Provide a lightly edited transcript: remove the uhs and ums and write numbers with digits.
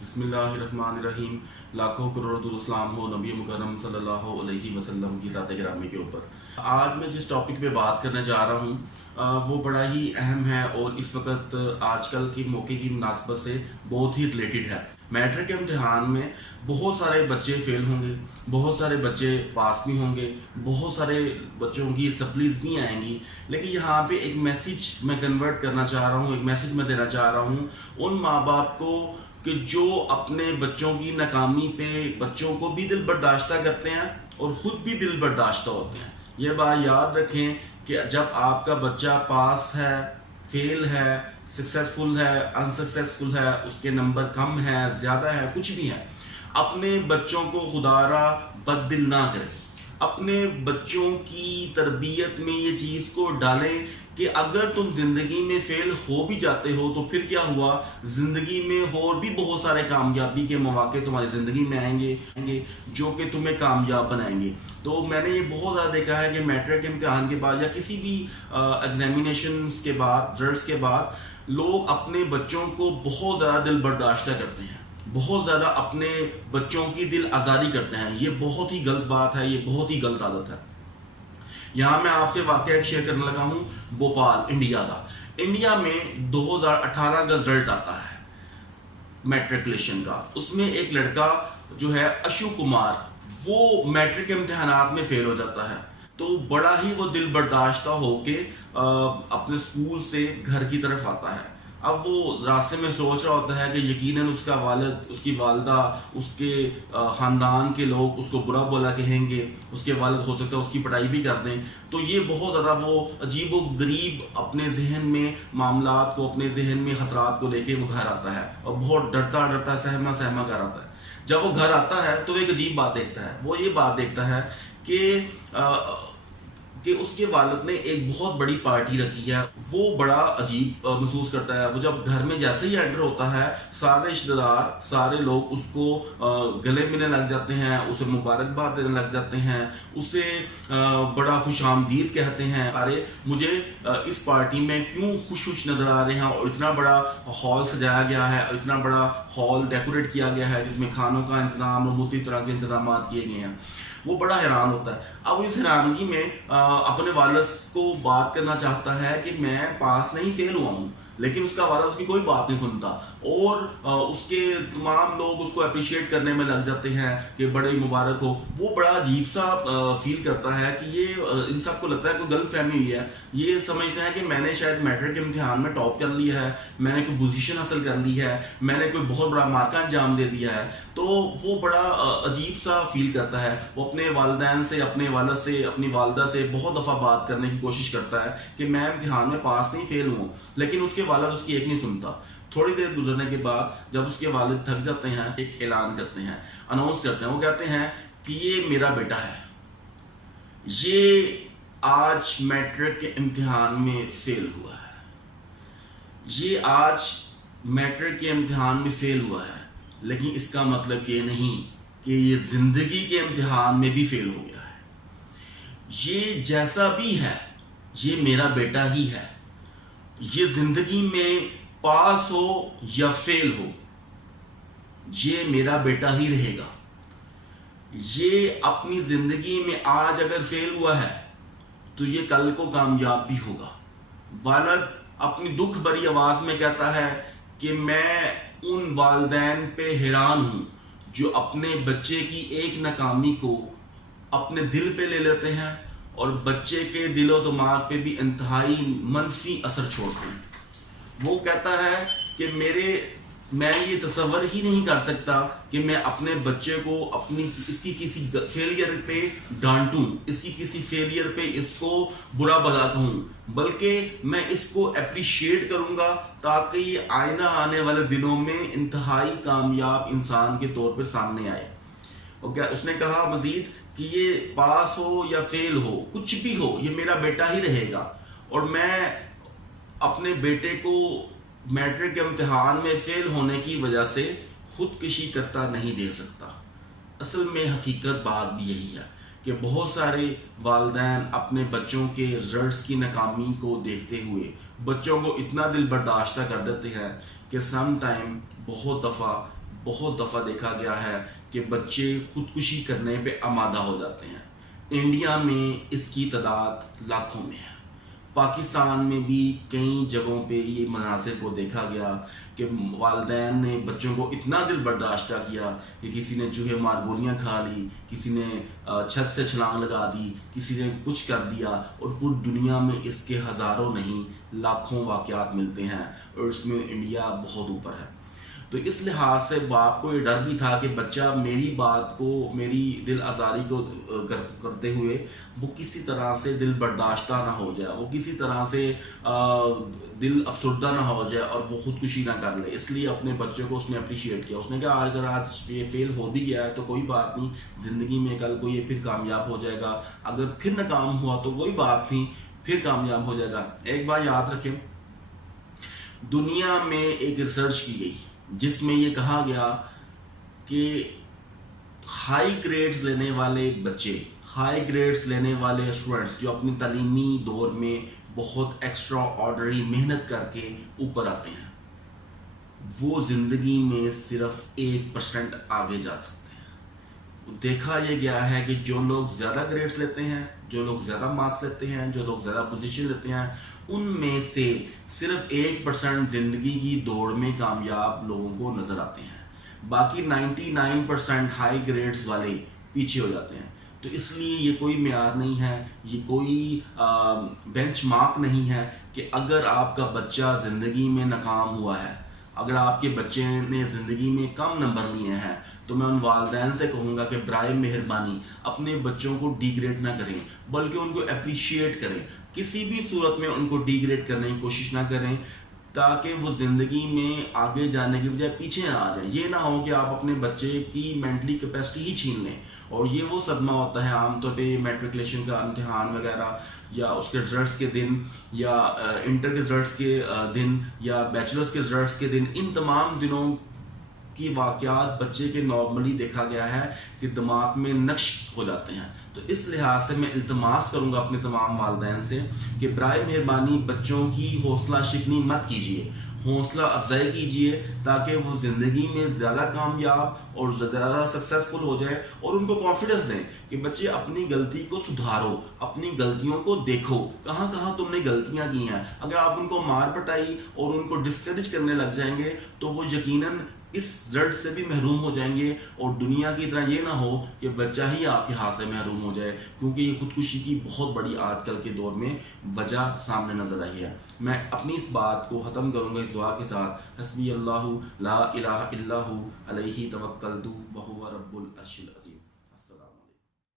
बिस्मिल्लाहिर्रहमानिर्रहीम। लाखों करोड़ों दुरूद सलाम हो नबी मुकर्रम सल्लल्लाहु अलैहि वसल्लम की ज़ात गिरामी के ऊपर। आज मैं जिस टॉपिक पे बात करने जा रहा हूँ वो बड़ा ही अहम है और इस वक्त आजकल के मौके की मुनासबत से बहुत ही रिलेटेड है। मैट्रिक के इम्तिहान में बहुत सारे बच्चे फेल होंगे, बहुत सारे बच्चे पास भी होंगे, बहुत सारे बच्चों की सप्लीज नहीं आएंगी। लेकिन यहाँ पे एक मैसेज मैं कन्वर्ट करना चाह रहा हूँ, एक मैसेज मैं देना चाह रहा हूँ उन माँ बाप को कि जो अपने बच्चों की नाकामी पे बच्चों को भी दिल बर्दाश्ता करते हैं और ख़ुद भी दिल बर्दाश्ता होते हैं। ये बात याद रखें कि जब आपका बच्चा पास है, फेल है, सक्सेसफुल है, अनसक्सेसफुल है, उसके नंबर कम है, ज़्यादा है, कुछ भी है, अपने बच्चों को खुदारा बददिल ना करें। अपने बच्चों की तरबियत में ये चीज़ को डालें कि अगर तुम जिंदगी में फेल हो भी जाते हो तो फिर क्या हुआ, जिंदगी में और भी बहुत सारे कामयाबी के मौके तुम्हारी जिंदगी में आएंगे जो कि तुम्हें कामयाब बनाएंगे। तो मैंने ये बहुत ज़्यादा देखा है कि मैट्रिक के इम्तिहान के बाद या किसी भी एग्जामिनेशन के बाद, रिजल्ट्स के बाद, लोग अपने बच्चों को बहुत ज़्यादा दिल बर्दाश्त करते हैं, बहुत ज़्यादा अपने बच्चों की दिल आज़ारी करते हैं। ये बहुत ही गलत बात है, ये बहुत ही गलत आदत है। यहाँ मैं आपसे वाकया एक शेयर करने लगा हूँ भोपाल इंडिया का। इंडिया में 2018 का रिजल्ट आता है मैट्रिकुलेशन का। उसमें एक लड़का जो है अशु कुमार, वो मैट्रिक के इम्तिहानात में फेल हो जाता है। तो बड़ा ही वो दिल बर्दाश्ता होके अपने स्कूल से घर की तरफ आता है। अब वो रास्ते में सोच रहा होता है कि यकीनन उसका वालिद, उसकी वालदा, उसके ख़ानदान के लोग उसको बुरा बोला कहेंगे, उसके वालिद हो सकता है उसकी पढ़ाई भी कर दें। तो ये बहुत ज़्यादा वो अजीब व गरीब अपने जहन में मामलात को, अपने जहन में ख़तरात को लेके वो घर आता है और बहुत डरता डरता सहमा सहमा घर आता है। जब वो घर आता है तो एक अजीब बात देखता है। वो ये बात देखता है कि उसके वालिद ने एक बहुत बड़ी पार्टी रखी है। वो बड़ा अजीब महसूस करता है। वो जब घर में जैसे ही एंटर होता है, सारे रिश्तेदार, सारे लोग उसको गले मिलने लग जाते हैं, उसे मुबारकबाद देने लग जाते हैं, उसे बड़ा खुशामदीद कहते हैं। अरे मुझे इस पार्टी में क्यों खुश खुश नज़र आ रहे हैं और इतना बड़ा हॉल सजाया गया है और इतना बड़ा हॉल डेकोरेट किया गया है जिसमें खानों का इंतज़ाम और मुख्तलिफ तरह के इंतजाम किए गए हैं। वो बड़ा हैरान होता है। अब इस हैरानगी में अपने वालिद को बात करना चाहता है कि मैं पास नहीं, फेल हुआ हूँ, लेकिन उसका वालिद उसकी कोई बात नहीं सुनता और उसके तमाम लोग उसको अप्रिशिएट करने में लग जाते हैं कि बड़े मुबारक हो। वो बड़ा अजीब सा फील करता है कि ये इन सबको लगता है कोई गलत फहमी हुई है। ये समझते हैं कि मैंने शायद मैट्रिक के इम्तिहान में टॉप कर लिया है, मैंने कोई पोजीशन हासिल कर ली है, मैंने कोई बहुत बड़ा मार्का अंजाम दे दिया है। तो वो बड़ा अजीब सा फील करता है। वो अपने वालिदैन से, अपने वालिद से, अपनी वालदा से बहुत दफ़ा बात करने की कोशिश करता है कि मैं इम्तिहान में पास नहीं, फेल हूँ, लेकिन उसके वालिद उसकी एक नहीं सुनता। थोड़ी देर गुजरने के बाद जब उसके वालिद थक जाते हैं, एक ऐलान करते हैं, अनाउंस करते हैं। वो कहते हैं कि ये मेरा बेटा है, ये आज मैट्रिक के इम्तिहान में फेल हुआ है, ये आज मैट्रिक के इम्तिहान में फेल हुआ है, लेकिन इसका मतलब ये नहीं कि ये ज़िंदगी के इम्तिहान में भी फेल हो गया है। ये जैसा भी है, ये मेरा बेटा ही है। ये ज़िंदगी में पास हो या फेल हो, ये मेरा बेटा ही रहेगा। ये अपनी ज़िंदगी में आज अगर फेल हुआ है तो ये कल को कामयाब भी होगा। वालिद अपनी दुख भरी आवाज़ में कहता है कि मैं उन वालिदैन पे हैरान हूँ जो अपने बच्चे की एक नाकामी को अपने दिल पे ले लेते हैं और बच्चे के दिलो दिमाग पे भी इंतहाई मनफी असर छोड़ते हैं। वो कहता है कि मैं ये तसव्वुर ही नहीं कर सकता कि मैं अपने बच्चे को इसकी किसी फेलियर पे डांटूं, इसकी किसी फेलियर पे इसको बुरा भला कहूं, बल्कि मैं इसको अप्रिशिएट करूंगा ताकि ये आइंदा आने वाले दिनों में इंतहाई कामयाब इंसान के तौर पर सामने आए। और क्या उसने कहा मजीद कि ये पास हो या फेल हो, कुछ भी हो, ये मेरा बेटा ही रहेगा और मैं अपने बेटे को मैट्रिक के इम्तिहान में फेल होने की वजह से खुदकुशी करता नहीं दे सकता। असल में हकीकत बात भी यही है कि बहुत सारे वालिदैन अपने बच्चों के रिजल्ट्स की नाकामी को देखते हुए बच्चों को इतना दिल बर्दाश्त कर देते हैं कि सम टाइम बहुत दफ़ा बहुत दफ़ा देखा गया है कि बच्चे खुदकुशी करने पे आमादा हो जाते हैं। इंडिया में इसकी तादाद लाखों में है। पाकिस्तान में भी कई जगहों पे ये मनाज़िर को देखा गया कि वालिदैन ने बच्चों को इतना दिल बर्दाश्त किया कि किसी ने चूहे मार गोलियाँ खा ली, किसी ने छत से छलांग लगा दी, किसी ने कुछ कर दिया, और पूरी दुनिया में इसके हज़ारों नहीं लाखों वाक़यात मिलते हैं, और इसमें इंडिया बहुत ऊपर है। तो इस लिहाज से बाप को ये डर भी था कि बच्चा मेरी बात को, मेरी दिल आज़ारी को करते हुए वो किसी तरह से दिल बर्दाश्ता ना हो जाए, वो किसी तरह से दिल अफसरदा ना हो जाए और वो खुदकुशी ना कर ले। इसलिए अपने बच्चे को उसने अप्रिशिएट किया। उसने कहा अगर आज ये फेल हो भी गया है तो कोई बात नहीं, ज़िंदगी में कल को ये फिर कामयाब हो जाएगा, अगर फिर नाकाम हुआ तो कोई बात नहीं, फिर कामयाब हो जाएगा। एक बात याद रखें, दुनिया में एक रिसर्च की गई जिसमें ये कहा गया कि हाई ग्रेड्स लेने वाले बच्चे, हाई ग्रेड्स लेने वाले स्टूडेंट्स जो अपनी तालीमी दौर में बहुत एक्स्ट्रा ऑर्डनरी मेहनत करके ऊपर आते हैं, वो ज़िंदगी में सिर्फ 1% आगे जा सकते हैं। देखा यह गया है कि जो लोग ज़्यादा ग्रेड्स लेते हैं, जो लोग ज़्यादा मार्क्स लेते हैं, जो लोग ज़्यादा पोजीशन लेते हैं, उनमें से सिर्फ 1% ज़िंदगी की दौड़ में कामयाब लोगों को नज़र आते हैं। बाकी 99% हाई ग्रेड्स वाले पीछे हो जाते हैं। तो इसलिए ये कोई मेयार नहीं है, ये कोई बेंचमार्क नहीं है कि अगर आपका बच्चा ज़िंदगी में नाकाम हुआ है, अगर आपके बच्चे ने ज़िंदगी में कम नंबर लिए हैं, तो मैं उन वालिदैन से कहूँगा कि बराए मेहरबानी अपने बच्चों को डिग्रेड ना करें, बल्कि उनको अप्रिशिएट करें। किसी भी सूरत में उनको डिग्रेड करने की कोशिश ना करें, ताकि वो ज़िंदगी में आगे जाने की बजाय पीछे ना आ जाए। ये ना हो कि आप अपने बच्चे की मेंटली कैपेसिटी ही छीन लें, और ये वो सदमा होता है आमतौर पे मैट्रिकुलेशन का इम्तिहान वगैरह, या उसके रिजल्ट्स के दिन, या इंटर के रिजल्ट्स के दिन, या बैचलर्स के रिजल्ट्स के दिन। इन तमाम दिनों की वाक़यात बच्चे के नॉर्मली देखा गया है कि दिमाग में नक्श हो जाते हैं। तो इस लिहाज से मैं इल्तमास करूँगा अपने तमाम वालिदैन से कि बराए मेहरबानी बच्चों की हौसला शिकनी मत कीजिए, हौसला अफजाई कीजिए, ताकि वो ज़िंदगी में ज़्यादा कामयाब और ज़्यादा सक्सेसफुल हो जाए, और उनको कॉन्फिडेंस दें कि बच्चे अपनी गलती को सुधारो, अपनी गलतियों को देखो, कहाँ कहाँ तुमने गलतियाँ की हैं। अगर आप उनको मार पटाई और उनको डिस्करेज करने लग जाएंगे तो वो यकीनन इस रिजल्ट से भी महरूम हो जाएंगे, और दुनिया की तरह ये ना हो कि बच्चा ही आपके हाथ से महरूम हो जाए, क्योंकि ये खुदकुशी की बहुत बड़ी आजकल के दौर में वजह सामने नजर आई है। मैं अपनी इस बात को ख़त्म करूँगा इस दुआ के साथ, हस्बी अल्लाहु ला इलाहा इल्ला हु अलैहि तवक्कलतु व हुवा रब्बुल अर्शिल अज़ीम।